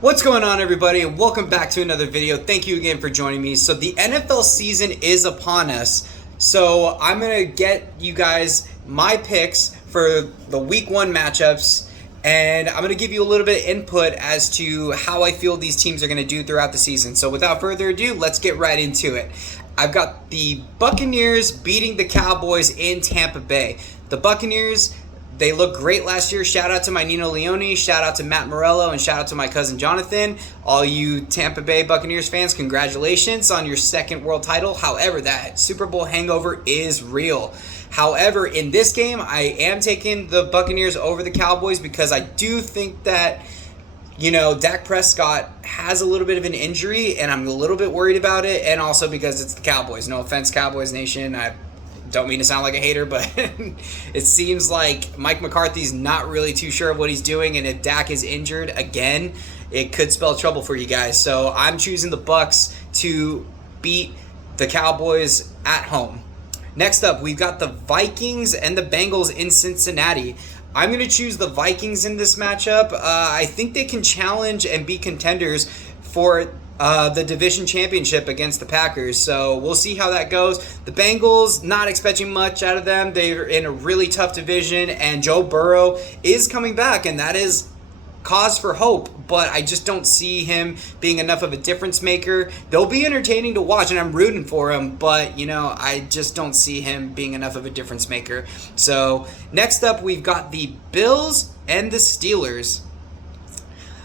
What's going on, everybody, and welcome back to another video. Thank you again for joining me. So the NFL season is upon us, so I'm going to get you guys my picks for the week one matchups, and I'm going to give you a little bit of input as to how I feel these teams are going to do throughout the season. So without further ado, let's get right into it. I've got the Buccaneers beating the Cowboys in Tampa Bay. The Buccaneers, they looked great last year. Shout out to my Nino Leone, shout out to Matt Morello, and shout out to my cousin Jonathan. All you Tampa Bay Buccaneers fans, congratulations on your second world title. However, that Super Bowl hangover is real. However, in this game, I am taking the Buccaneers over the Cowboys because I do think that, Dak Prescott has a little bit of an injury, and I'm a little bit worried about it, and also because it's the Cowboys. No offense, Cowboys Nation. I don't mean to sound like a hater, but it seems like Mike McCarthy's not really too sure of what he's doing, and if Dak is injured again, it could spell trouble for you guys. So I'm choosing the Bucs to beat the Cowboys at home. Next up, we've got the Vikings and the Bengals in Cincinnati. I'm going to choose the Vikings in this matchup. I think they can challenge and be contenders for the division championship against the Packers. So we'll see how that goes. The Bengals, not expecting much out of them. They're in a really tough division, and Joe Burrow is coming back, and that is cause for hope, but I just don't see him being enough of a difference maker. They'll be entertaining to watch, and I'm rooting for him, but, I just don't see him being enough of a difference maker. So next up, we've got the Bills and the Steelers.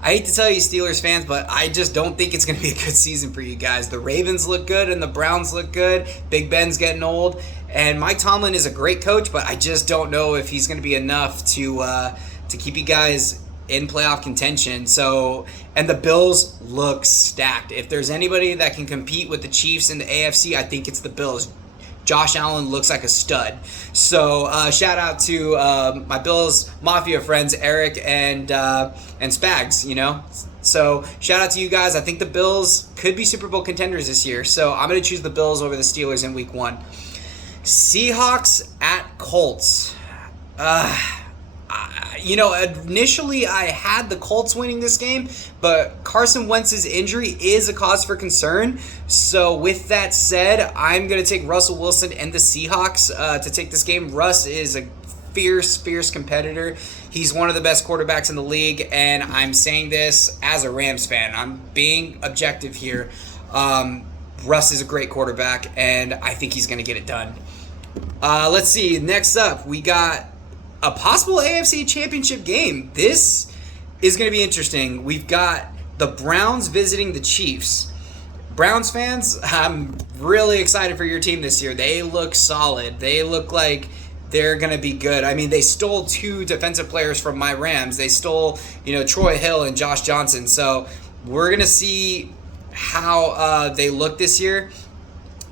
I hate to tell you, Steelers fans, but I just don't think it's going to be a good season for you guys. The Ravens look good and the Browns look good. Big Ben's getting old, and Mike Tomlin is a great coach, but I just don't know if he's going to be enough to keep you guys in playoff contention. So, and the Bills look stacked. If there's anybody that can compete with the Chiefs in the AFC, I think it's the Bills. Josh Allen looks like a stud. So shout out to my Bills Mafia friends, Eric and Spags, So shout out to you guys. I think the Bills could be Super Bowl contenders this year. So I'm going to choose the Bills over the Steelers in week one. Seahawks at Colts. Initially I had the Colts winning this game, but Carson Wentz's injury is a cause for concern. So with that said, I'm going to take Russell Wilson and the Seahawks to take this game. Russ is a fierce competitor. He's one of the best quarterbacks in the league, and I'm saying this as a Rams fan. I'm being objective here. Russ is a great quarterback, and I think he's going to get it done. Let's see. Next up, we got a possible AFC championship game. This is going to be interesting. We've got the Browns visiting the Chiefs. Browns fans, I'm really excited for your team this year. They look solid. They look like they're going to be good. I mean, they stole two defensive players from my Rams. They stole, Troy Hill and Josh Johnson. So we're going to see how they look this year.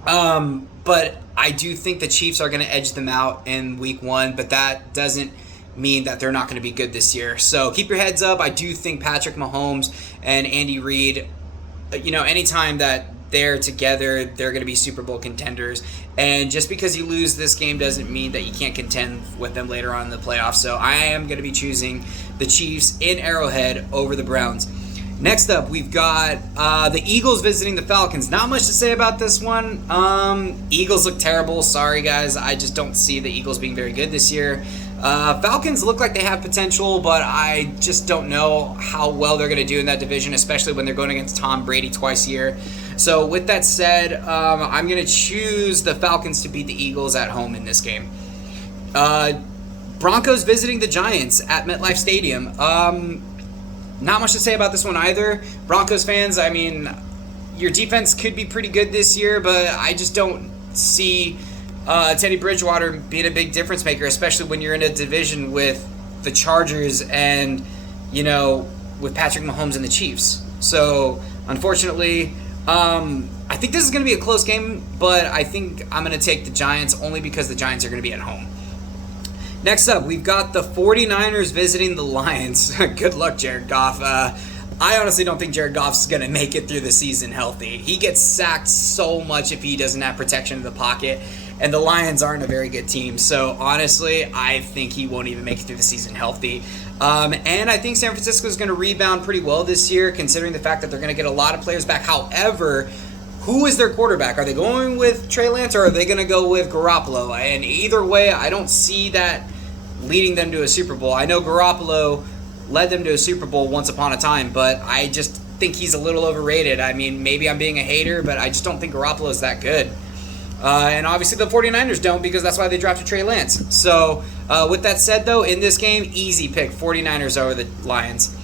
But I do think the Chiefs are going to edge them out in week one, but that doesn't mean that they're not going to be good this year. So keep your heads up. I do think Patrick Mahomes and Andy Reid, anytime that they're together, they're going to be Super Bowl contenders. And just because you lose this game doesn't mean that you can't contend with them later on in the playoffs. So I am going to be choosing the Chiefs in Arrowhead over the Browns. Next up, we've got the Eagles visiting the Falcons. Not much to say about this one. Eagles look terrible. Sorry, guys. I just don't see the Eagles being very good this year. Falcons look like they have potential, but I just don't know how well they're going to do in that division, especially when they're going against Tom Brady twice a year. So with that said, I'm going to choose the Falcons to beat the Eagles at home in this game. Broncos visiting the Giants at MetLife Stadium. Not much to say about this one either. Broncos fans, I mean, your defense could be pretty good this year, but I just don't see Teddy Bridgewater being a big difference maker, especially when you're in a division with the Chargers and, with Patrick Mahomes and the Chiefs. So, unfortunately, I think this is going to be a close game, but I think I'm going to take the Giants only because the Giants are going to be at home. Next up, we've got the 49ers visiting the Lions. Good luck, Jared Goff. I honestly don't think Jared Goff's going to make it through the season healthy. He gets sacked so much if he doesn't have protection in the pocket. and the Lions aren't a very good team. So honestly, I think he won't even make it through the season healthy. And I think San Francisco is going to rebound pretty well this year, considering the fact that they're going to get a lot of players back. However, who is their quarterback? Are they going with Trey Lance, or are they going to go with Garoppolo? And either way, I don't see that leading them to a Super Bowl. I know Garoppolo led them to a Super Bowl once upon a time, but I just think he's a little overrated. I mean, maybe I'm being a hater, but I just don't think Garoppolo is that good. And obviously the 49ers don't, because that's why they drafted Trey Lance. So with that said, though, in this game, easy pick, 49ers over the Lions.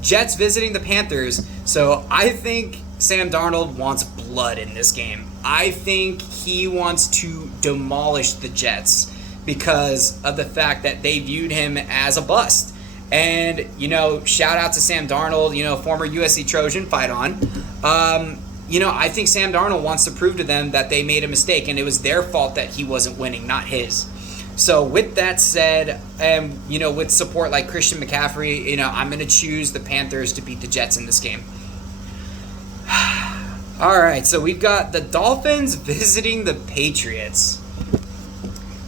Jets visiting the Panthers. So I think Sam Darnold wants blood in this game. I think he wants to demolish the Jets because of the fact that they viewed him as a bust. And, shout out to Sam Darnold, former USC Trojan, fight on. I think Sam Darnold wants to prove to them that they made a mistake, and it was their fault that he wasn't winning, not his. So with that said, with support like Christian McCaffrey, I'm going to choose the Panthers to beat the Jets in this game. All right, so we've got the Dolphins visiting the Patriots.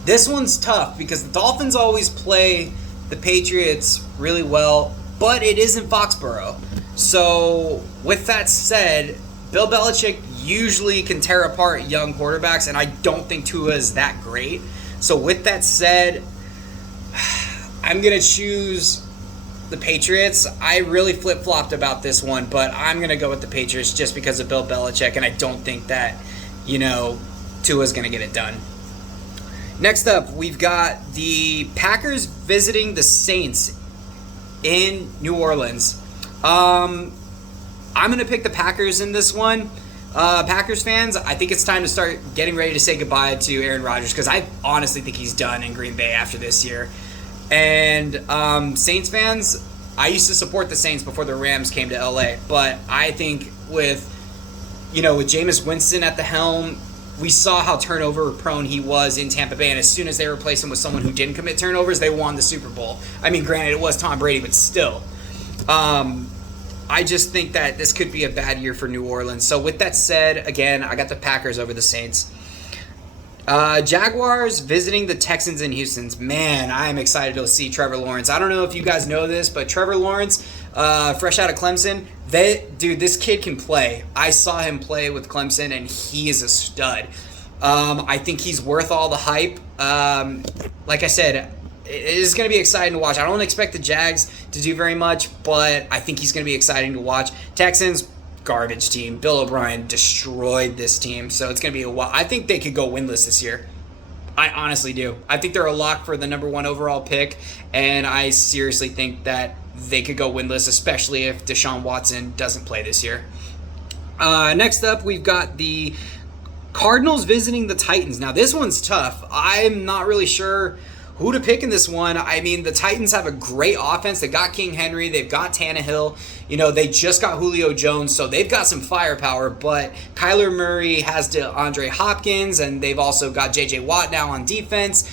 This one's tough because the Dolphins always play the Patriots really well, but it is in Foxborough. So with that said, Bill Belichick usually can tear apart young quarterbacks, and I don't think Tua is that great. So with that said, I'm going to choose the Patriots. I really flip-flopped about this one, but I'm going to go with the Patriots just because of Bill Belichick, and I don't think that, Tua's going to get it done. Next up, we've got the Packers visiting the Saints in New Orleans. I'm going to pick the Packers in this one. Packers fans, I think it's time to start getting ready to say goodbye to Aaron Rodgers, because I honestly think he's done in Green Bay after this year. And Saints fans, I used to support the Saints before the Rams came to LA, but I think with Jameis Winston at the helm, we saw how turnover prone he was in Tampa Bay, and as soon as they replaced him with someone who didn't commit turnovers, they won the Super Bowl. I mean, granted, it was Tom Brady, but still. I just think that this could be a bad year for New Orleans. So with that said, again, I got the Packers over the Saints. Jaguars visiting the Texans in Houston. Man, I am excited to see Trevor Lawrence. I don't know if you guys know this, but Trevor Lawrence, fresh out of Clemson, this kid can play. I saw him play with Clemson, and he is a stud. I think he's worth all the hype. Like I said, it is going to be exciting to watch. I don't expect the Jags to do very much, but I think he's going to be exciting to watch. Texans, garbage team. Bill O'Brien destroyed this team, so it's going to be a while. I think they could go winless this year. I honestly do. I think they're a lock for the number 1 overall pick, and I seriously think that they could go winless, especially if Deshaun Watson doesn't play this year. Next up, we've got the Cardinals visiting the Titans. Now, this one's tough. I'm not really sure who to pick in this one. I mean, the Titans have a great offense. They got King Henry. They've got Tannehill. They just got Julio Jones, so they've got some firepower. But Kyler Murray has DeAndre Hopkins, and they've also got J.J. Watt now on defense.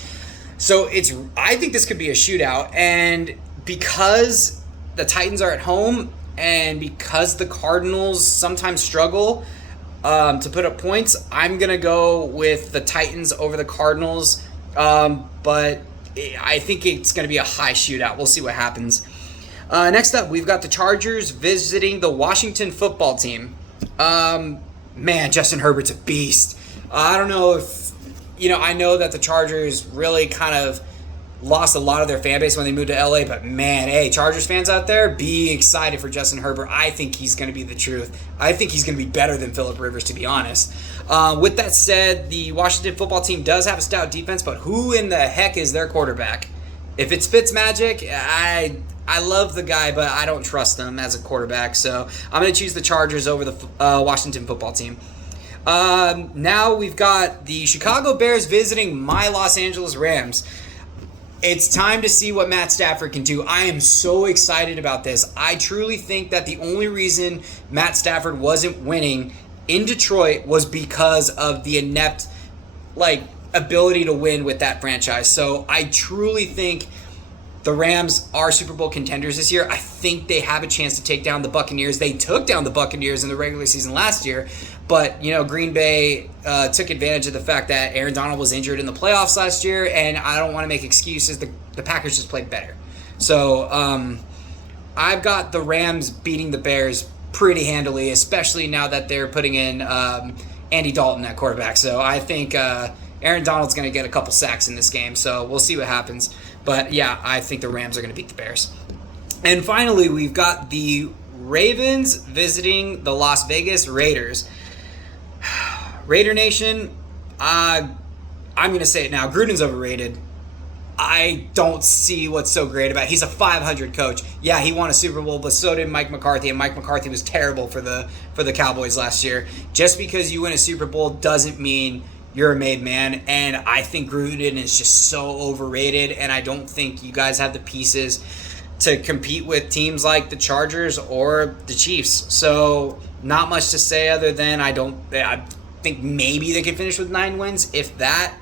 So I think this could be a shootout. And because the Titans are at home, and because the Cardinals sometimes struggle to put up points, I'm going to go with the Titans over the Cardinals. But I think it's going to be a high shootout. We'll see what happens. Next up, we've got the Chargers visiting the Washington football team. Man, Justin Herbert's a beast. I don't know if, I know that the Chargers really kind of lost a lot of their fan base when they moved to LA, but man, hey, Chargers fans out there, be excited for Justin Herbert. I think he's going to be the truth. I think he's going to be better than Phillip Rivers, to be honest. With that said, the Washington football team does have a stout defense, but who in the heck is their quarterback? If it's Fitzmagic, I love the guy, but I don't trust him as a quarterback, so I'm going to choose the Chargers over the Washington football team. Now we've got the Chicago Bears visiting my Los Angeles Rams. It's time to see what Matt Stafford can do. I am so excited about this. I truly think that the only reason Matt Stafford wasn't winning in Detroit was because of the inept, ability to win with that franchise. So I truly think The Rams are Super Bowl contenders this year. I think they have a chance to take down the Buccaneers. They took down the Buccaneers in the regular season last year, but Green Bay took advantage of the fact that Aaron Donald was injured in the playoffs last year, and I don't want to make excuses. The Packers just played better. So I've got the Rams beating the Bears pretty handily, especially now that they're putting in Andy Dalton at quarterback. So I think Aaron Donald's going to get a couple sacks in this game, so we'll see what happens. But yeah, I think the Rams are going to beat the Bears. And finally, we've got the Ravens visiting the Las Vegas Raiders. Raider Nation, I'm going to say it now. Gruden's overrated. I don't see what's so great about it. He's a 500 coach. Yeah, he won a Super Bowl, but so did Mike McCarthy, and Mike McCarthy was terrible for the Cowboys last year. Just because you win a Super Bowl doesn't mean you're a made man, and I think Gruden is just so overrated, and I don't think you guys have the pieces to compete with teams like the Chargers or the Chiefs. So not much to say other than I think maybe they could finish with 9 wins, if that,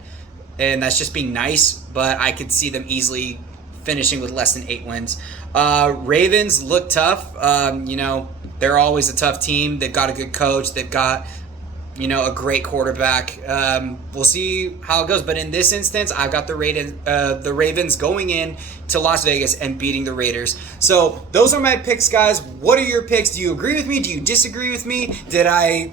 and that's just being nice, but I could see them easily finishing with less than 8 wins. Ravens look tough. They're always a tough team. They've got a good coach. They've got a great quarterback. We'll see how it goes. But in this instance, I've got the Ravens going in to Las Vegas and beating the Raiders. So those are my picks, guys. What are your picks? Do you agree with me? Do you disagree with me? Did I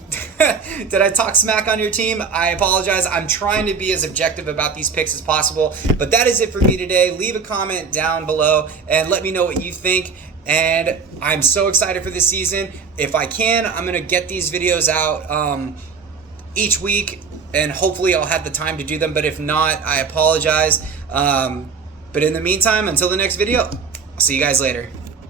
talk smack on your team? I apologize. I'm trying to be as objective about these picks as possible. But that is it for me today. Leave a comment down below and let me know what you think. And I'm so excited for this season. If I can, I'm going to get these videos out each week, and hopefully I'll have the time to do them. But if not, I apologize. But in the meantime, until the next video, I'll see you guys later.